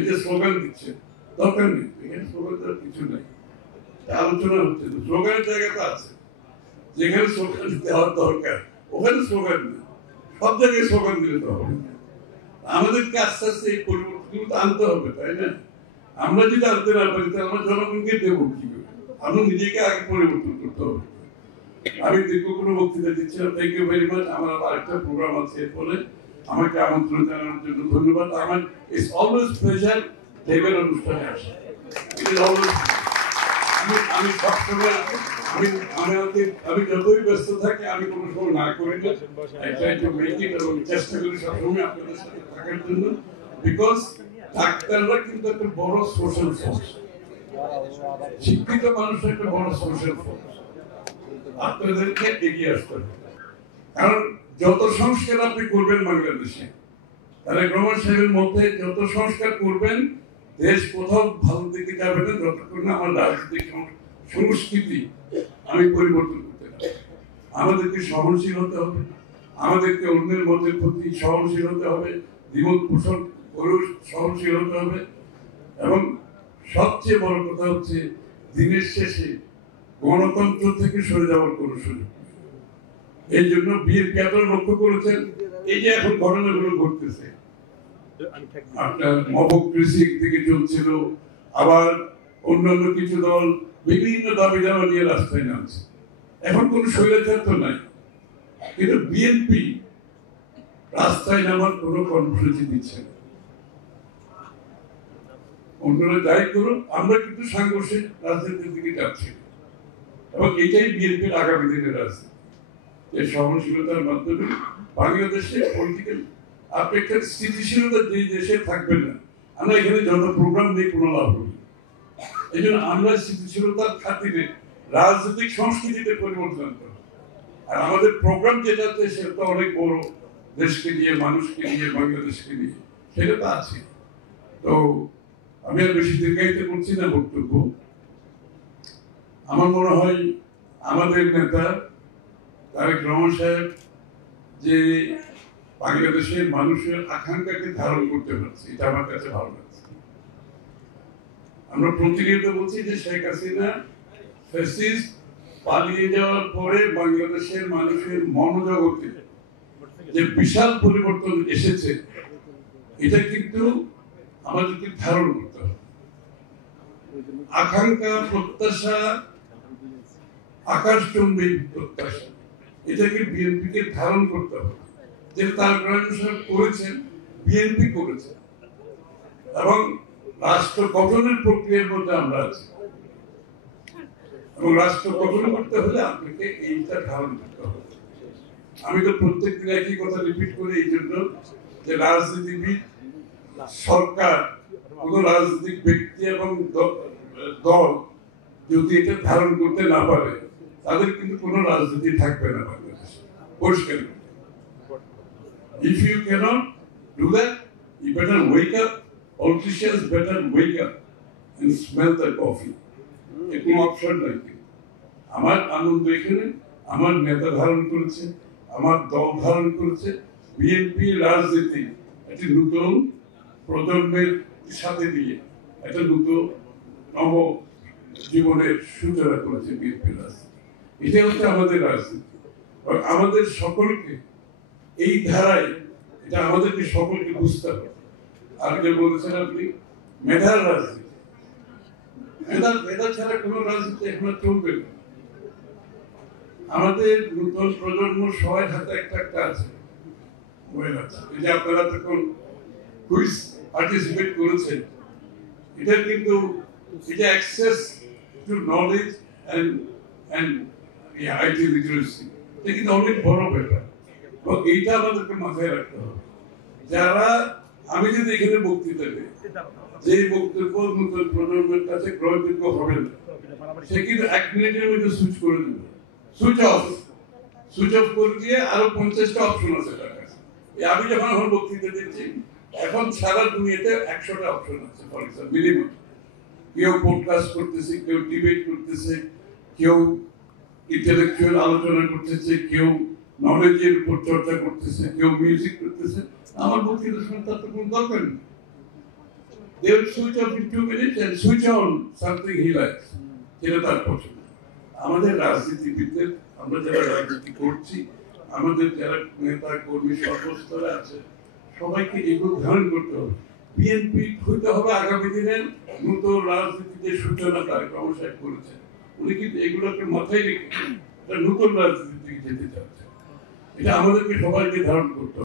এই যে স্লোগান দিচ্ছে দরকার নেই, এখানে স্লোগান দেওয়ার কিছু নেই, আলোচনা হচ্ছে না। স্লোগানের জায়গাটা আছে, যেখানে স্লোগান দেওয়ার দরকার ওখানে স্লোগান নেই, সব জায়গায় স্লোগান দিলে তো হবে না। আমাদেরকে আস্তে আস্তে এই পরিবর্তনগুলো আনতে হবে, তাই না? আমরা যদি আনতে না পারি তাহলে আমরা জনগণকে দেবো কি করে? আমরা নিজেকে আগে পরিবর্তন করতে হবে। আমি দীর্ঘ কোনো বক্তৃতা দিচ্ছিলাম, থ্যাংক ইউ ভেরি মাচ। আমার আরেকটা প্রোগ্রাম আছে, এরপরে আমাকে আমন্ত্রণ জানানোর জন্য ধন্যবাদ। আমার ইটস অলওয়েজ প্লেজার দেবের অনুষ্ঠানে আসা। আমি সবসময় আমি যতই ব্যস্ত থাকি আমি কোনো সময় না করি না, এবং চেষ্টা করি সবসময় আপনাদের সাথে থাকার জন্য। বিকজ ডাক্তাররা কিন্তু একটা বড় সোশ্যাল ফোর্স, শিক্ষিত মানুষের একটা বড় সোশ্যাল ফোর্স। আপনাদেরকে এগিয়ে আসতে হবে, কারণ যত সংস্কার আপনি করবেন বাংলাদেশে, তাহলে রহমান সাহেবের মধ্যে যত সংস্কার করবেন দেশ কোথাও ভালো দিকে যাবে না যতক্ষণ না আমার রাজনৈতিক সংস্কৃতি আমি পরিবর্তন করতে পারি। আমাদেরকে সহনশীল হতে হবে, আমাদেরকে অন্যের মতের প্রতি সহনশীল হতে হবে, দ্বিমত পোষণ করেও সহনশীল হতে হবে। এবং সবচেয়ে বড় কথা হচ্ছে দিনের শেষে গণতন্ত্র থেকে সরে যাওয়ার কোনো সুযোগ। এই জন্য বিএনপি আপনারা লক্ষ্য করেছেন, এই যে এখন ঘটনাগুলো ঘটতেছে, আপনার মবক্রেসি থেকে চলছিল, আবার অন্যান্য কিছু দল বিভিন্ন দাবি দাবা নিয়ে রাস্তায় নামছে। এখন কোন স্বৈরাচার তো নাই, কিন্তু বিএনপি রাস্তায় নামার কোন কর্মসূচি দিচ্ছে না। অন্যরা যাই করুন, আমরা কিন্তু সাংঘর্ষিক রাজনীতির দিকে যাচ্ছি, এবং এটাই বিএনপির আগামী দিনের রাজনীতি। এই সহনশীলতার মাধ্যমে বাংলাদেশে পলিটিক্যাল আপনি একটা স্থিতিশীলতা যে দেশে থাকবে না, আমরা এখানে যত প্রোগ্রাম দিয়ে কোনো লাভ করি। এই জন্য আমরা স্থিতিশীলতার খাতিরে রাজনৈতিক সংস্কৃতিতে পরিবর্তন আনতে হবে। আর আমাদের প্রোগ্রাম যেটা আছে সেটা তো অনেক বড়, দেশকে নিয়ে, মানুষকে নিয়ে, বাংলাদেশকে নিয়ে, সেটা তো আছে। তো আমি আর বেশি দীর্ঘায়িত করছি না বক্তব্য। আমার মনে হয় আমাদের নেতা তারেক রহমান সাহেব যে বাংলাদেশের মানুষের আকাঙ্ক্ষাকে ধারণ করতে পারছে, এটা আমার কাছে ভালো লাগছে। আমরা প্রতিনিয়ত বলছি যে শেখ হাসিনা ফ্যাসিস্ট পালিয়ে যাওয়ার পরে বাংলাদেশের মানুষের মনোজগতে যে বিশাল পরিবর্তন এসেছে, এটা কিন্তু আমাদেরকে ধারণ করতে হবে। আকাঙ্ক্ষা, প্রত্যাশা, আকাশচুম্বী প্রত্যাশা, এটাকে বিএনপিকে ধারণ করতে হবে। যেটা তারেক রহমান সাহেব করেছেন, বিএনপি করেছে, এবং রাষ্ট্র গঠনের প্রক্রিয়ার মধ্যে আমরা আছি। এবং রাষ্ট্র গঠন করতে হলে আপনাকে এইটা ধারণ করতে হবে। আমি তো প্রত্যেক দিন একই কথা রিপিট করি, এই জন্য যে রাজনীতিবিদ, সরকার, কোন রাজনৈতিক ব্যক্তি এবং দল যদি এটা ধারণ করতে না পারে, তাদের কিন্তু কোন রাজনীতি থাকবে না বাংলাদেশে। পরিষ্কার, if you cannot do that, you better wake up. Politicians better wake up and smell the coffee. কোনো অপশন নাই। আমার আনন্দ এখানে আমার নেতা ধারণ করেছে, আমার দল ধারণ করেছে, বিএনপি রাজনীতি একটি নতুন প্রজন্মের সাথে দিয়ে একটা নতুন নব জীবনের সূচনা করেছে বিএনপি রাজনীতি। এটা হচ্ছে আমাদের রাজনীতি। আমাদের সকলকে এই ধারায়, এটা আমাদেরকে সকলকে বুঝতে হবে। আর যে বলেছেন আপনি মেধার রাজনীতি, মেধা ছাড়া কোন রাজনীতি এখন চলবে না। আমাদের নতুন প্রজন্ম সবাই হাতে একটা একটা আছে, মোবাইল আছে। এই যে আপনারা তখন কুইজ পার্টিসিপেট করেছেন, এটা কিন্তু এটা access to knowledge and IT literacy, এটা কিন্তু অনেক বড় ব্যাপার। এইটা আমাদেরকে মাথায় রাখতে হবে। যারা, আমি যদি এখানে বক্তৃতা দিই, যে বক্তব্য নতুন প্রজন্মের কাছে গ্রহণযোগ্য হবে না, সে কিন্তু 1 মিনিটের মধ্যে সুইচ করে দেবে, সুইচ অফ করে দিয়ে আরো 50টা অপশন আছে তার কাছে। আমি যখন এখন বক্তৃতা দিচ্ছি, এখন সারা দুনিয়াতে 100টা অপশন আছে ফর এক্সাম্পল মিনিমাম। কেউ পডকাস্ট করতেছে, কেউ ডিবেট করতেছে, কেউ ইন্টেলেকচুয়াল আলোচনা করতেছে, কেউ নলেজের উপর চর্চা করতেছে, কেউ মিউজিক করতেছে। আমার বক্তৃতা শুনে তার তো কোনো দরকার নেই। they will switch off in 2 minutes and switch on something he likes. যেটা তার পছন্দ। আমাদের রাজনীতিবিদদের, আমরা যারা রাজনীতি করছি, আমাদের যারা নেতা কর্মী সর্বস্তরে আছে, সবাইকে এগুলো ধারণ করতে হবে। বিএনপি হইতে হবে আগামী দিনের নতুন রাজনীতিতে সূচনা তারেক রহমান সাহেব করেছেন। উনি কিন্তু এগুলোকে মাথায় রেখে নতুন রাজনীতিতে যেতে চাচ্ছেন। এটা আমাদেরকে সবাইকে ধারণ করতে হবে।